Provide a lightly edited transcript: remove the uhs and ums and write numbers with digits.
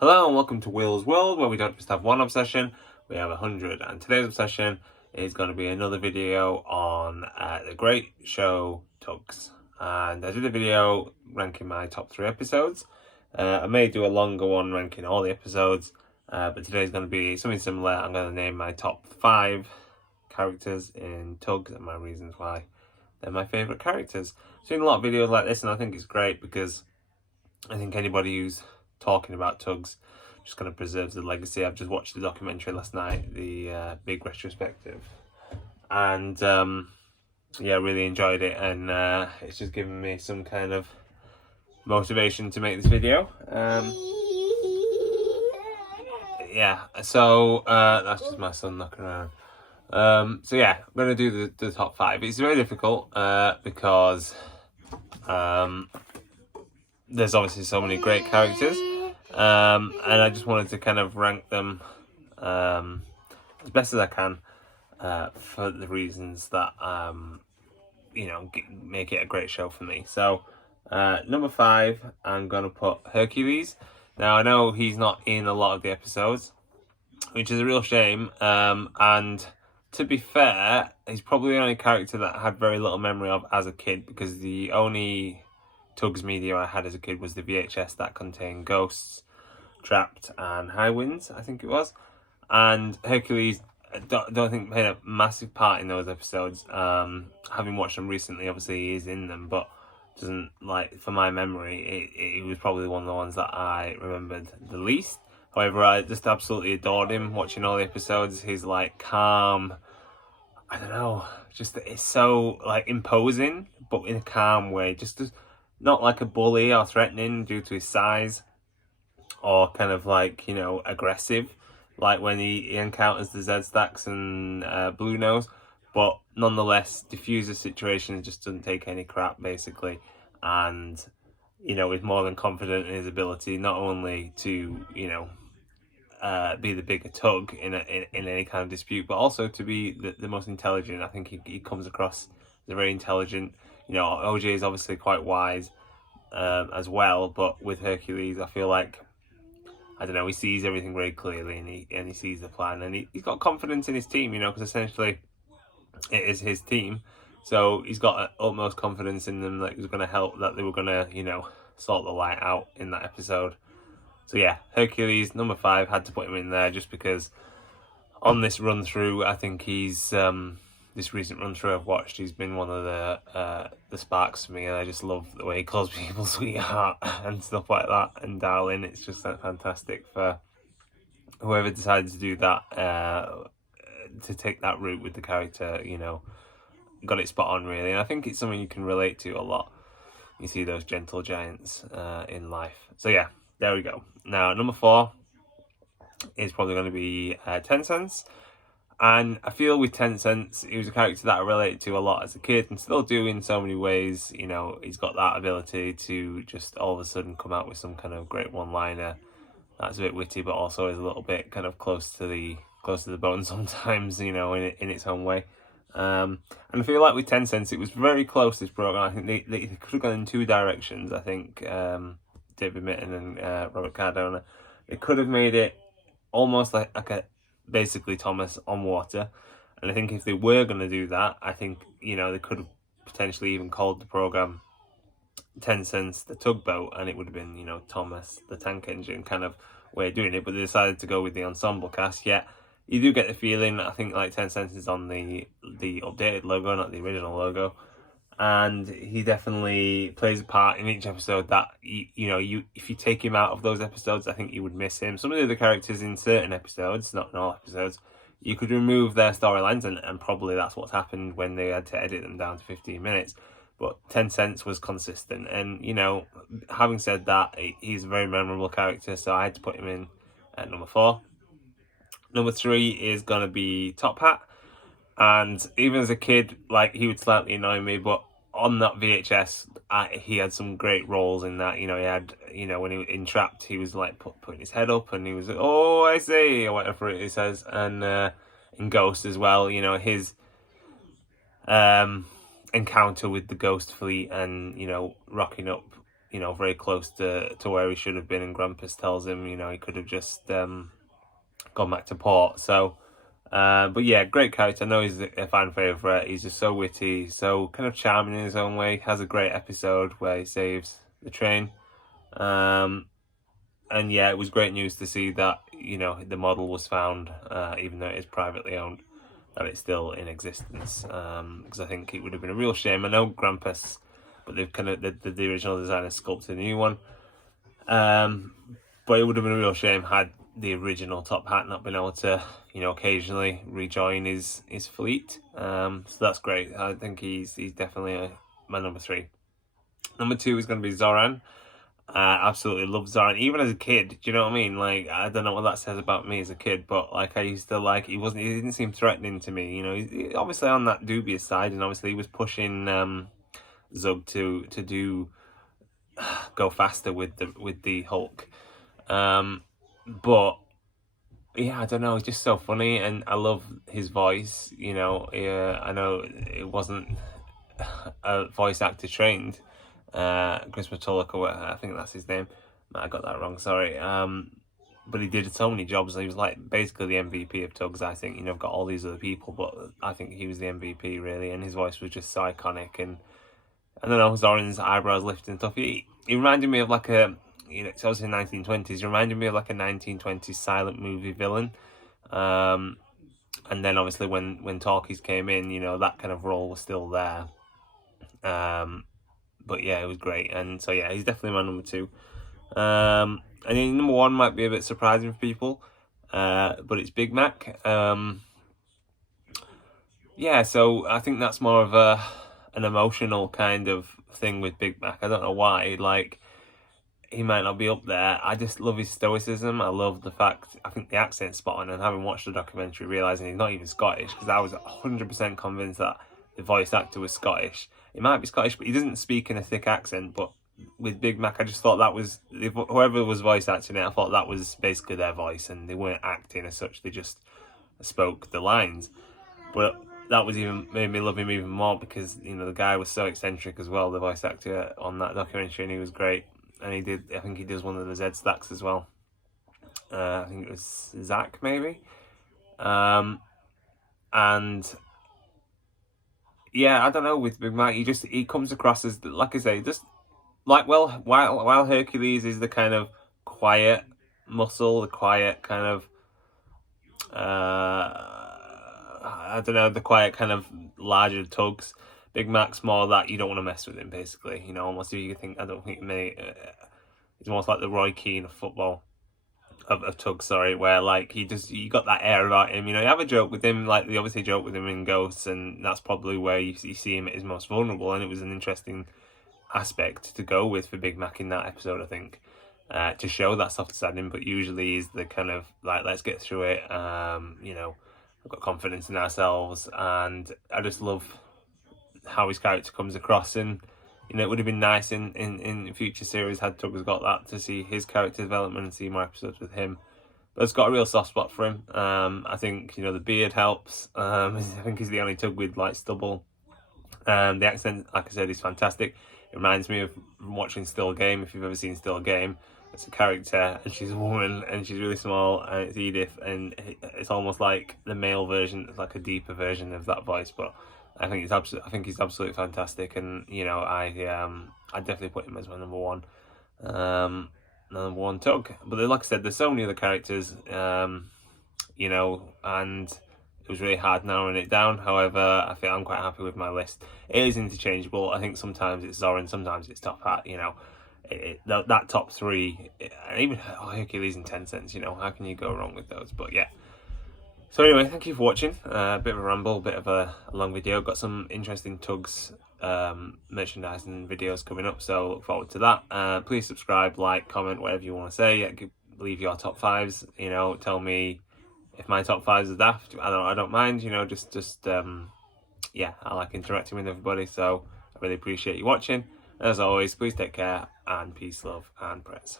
Hello and welcome to Will's World, where we don't just have one obsession, we have 100. And today's obsession is going to be another video on the great show Tugs. And I did a video ranking my top 3 episodes. I may do a longer one ranking all the episodes, but today's going to be something similar. I'm going to name my top 5 characters in Tugs and my reasons why they're my favourite characters. I've seen a lot of videos like this and I think it's great because I think anybody who's talking about Tugs just kind of preserves the legacy. I've just watched the documentary last night, the big retrospective, and yeah, really enjoyed it, and it's just given me some kind of motivation to make this video. Yeah, so that's just my son knocking around. So yeah, I'm gonna do the top 5. It's very difficult because there's obviously so many great characters, and I just wanted to kind of rank them as best as I can for the reasons that make it a great show for me. So number 5, I'm gonna put Hercules. Now I know he's not in a lot of the episodes, which is a real shame, and to be fair, he's probably the only character that I had very little memory of as a kid, because the only Tugs media I had as a kid was the VHS that contained Ghosts, Trapped and High Winds, I think it was. And Hercules, don't think played a massive part in those episodes. Having watched them recently, obviously he is in them, but doesn't, like, for my memory, it was probably one of the ones that I remembered the least. However, I just absolutely adored him watching all the episodes. His, like, calm, I don't know, just, it's so, like, imposing, but in a calm way. Just not like a bully or threatening due to his size, or kind of like, aggressive, like when he encounters the Z-Stacks and Blue Nose, but nonetheless diffuses situations, just doesn't take any crap, basically, and, is more than confident in his ability, not only to, be the bigger Tug in any kind of dispute, but also to be the most intelligent. I think he comes across as a very intelligent. OJ is obviously quite wise as well, but with Hercules, I feel like, I don't know, he sees everything very clearly, and he sees the plan, and he's got confidence in his team, because essentially it is his team, so he's got utmost confidence in them that he was going to help, that they were going to, sort the light out in that episode. So yeah, Hercules, number 5, had to put him in there just because on this run through, I think he's this recent run through I've watched, he's been one of the sparks for me, and I just love the way he calls people sweetheart and stuff like that, and darling. It's just fantastic for whoever decided to do that, to take that route with the character. Got it spot on, really, and I think it's something you can relate to a lot. You see those gentle giants in life. So yeah, there we go. Now number 4 is probably going to be 10 Cents. And I feel with 10 Cents, he was a character that I related to a lot as a kid, and still do in so many ways. He's got that ability to just all of a sudden come out with some kind of great one-liner that's a bit witty, but also is a little bit kind of close to the bone sometimes, in its own way. And I feel like with 10 Cents, it was very close, this program. I think they could have gone in 2 directions. I think David Mitten and Robert Cardona, they could have made it almost like a basically Thomas on water, and I think if they were going to do that, I think they could have potentially even called the program 10 Cents the Tugboat, and it would have been Thomas the Tank Engine kind of way of doing it. But they decided to go with the ensemble cast. Yet you do get the feeling, I think, like 10 Cents is on the updated logo, not the original logo, and he definitely plays a part in each episode that if you take him out of those episodes, I think you would miss him. Some of the other characters in certain episodes, not in all episodes, you could remove their storylines, and probably that's what's happened when they had to edit them down to 15 minutes. But 10 Cents was consistent, and having said that, he's a very memorable character, so I had to put him in at number 4. Number 3 is gonna be Top Hat, and even as a kid, like, he would slightly annoy me, but on that VHS, he had some great roles in that. He had, when he was entrapped, he was like putting his head up, and he was like, "Oh, I see," or whatever it says. And in Ghost as well, his encounter with the Ghost fleet, and rocking up you know, very close to where he should have been, and Grampus tells him, you know, he could have just gone back to port. So but yeah, great character. I know he's a fan favourite. He's just so witty, so kind of charming in his own way. Has a great episode where he saves the train. And yeah, it was great news to see that, you know, the model was found, even though it is privately owned, that it's still in existence. Because I think it would have been a real shame. I know Grampus, but they've kind of the original designer sculpted a new one. But it would have been a real shame had the original Top Hat not been able to, you know, occasionally rejoin his fleet. So that's great. I think he's definitely my number 3. Number 2 is going to be Zoran. Absolutely love Zoran, even as a kid. Do you know what I mean? Like, I don't know what that says about me as a kid, but like, I used to like, he didn't seem threatening to me. You know, he's obviously on that dubious side, and obviously he was pushing Zug to go faster with the Hulk. But yeah, I don't know, he's just so funny, and I love his voice. You know, I know it wasn't a voice actor trained. Chris Matullock, or I think that's his name. I got that wrong, sorry. But he did so many jobs. He was like basically the MVP of Tugs, I think. You know, I've got all these other people, but I think he was the MVP really, and his voice was just so iconic. And I don't know, Zoran's eyebrows lifting and stuff. He reminded me of like a, you know, it's obviously 1920s. He reminded me of like a 1920s silent movie villain. And then obviously when Talkies came in, you know, that kind of role was still there. But yeah, it was great. And so yeah, he's definitely my number 2. And then number 1 might be a bit surprising for people, but it's Big Mac. Yeah, so I think that's more of an emotional kind of thing with Big Mac. I don't know why. Like, he might not be up there. I just love his stoicism. I love the fact, I think the accent's spot on, and having watched the documentary, realising he's not even Scottish, because I was 100% convinced that the voice actor was Scottish. He might be Scottish, but he doesn't speak in a thick accent. But with Big Mac, I just thought that was, whoever was voice acting it, I thought that was basically their voice, and they weren't acting as such, they just spoke the lines. But that was even made me love him even more, because, you know, the guy was so eccentric as well, the voice actor on that documentary, and he was great. And I think he does one of the Z stacks as well. I think it was Zach maybe. And yeah, I don't know, with Big Mac, he comes across as, like I say, just like, well, while Hercules is the kind of quiet muscle, the quiet kind of I don't know, the quiet kind of larger Tugs, Big Mac's more that you don't want to mess with him, basically. You know, almost if you think, I don't think he's almost like the Roy Keane of football, of Tugs, sorry, where like you got that air about him. You know, you have a joke with him, like they obviously joke with him in Ghosts, and that's probably where you see him at his most vulnerable, and it was an interesting aspect to go with for Big Mac in that episode, I think, to show that softer side in him, but usually he's the kind of like, let's get through it, you know, we've got confidence in ourselves, and I just love how his character comes across. And you know, it would have been nice in future series had Tugs got that, to see his character development and see more episodes with him. But it's got a real soft spot for him. I think, you know, the beard helps. I think he's the only Tug with like stubble. The accent, like I said, is fantastic. It reminds me of watching Still Game. If you've ever seen Still Game, it's a character, and she's a woman, and she's really small, and it's Edith, and it's almost like the male version. It's like a deeper version of that voice, but I think he's absolutely fantastic, and you know, I definitely put him as my number 1, number 1 Tug. But like I said, there's so many other characters, you know, and it was really hard narrowing it down. However, I feel I'm quite happy with my list. It is interchangeable. I think sometimes it's Zoran, sometimes it's Top Hat. You know, that top 3, and even Hercules and 10 cents. You know, how can you go wrong with those? But yeah. So anyway, thank you for watching. A bit of a ramble, a bit of a long video. Got some interesting Tugs merchandising videos coming up, so look forward to that. Please subscribe, like, comment, whatever you want to say. Leave your top 5s. You know, tell me if my top 5s are daft. I don't mind. You know, just yeah, I like interacting with everybody, so I really appreciate you watching. As always, please take care, and peace, love, and prayers.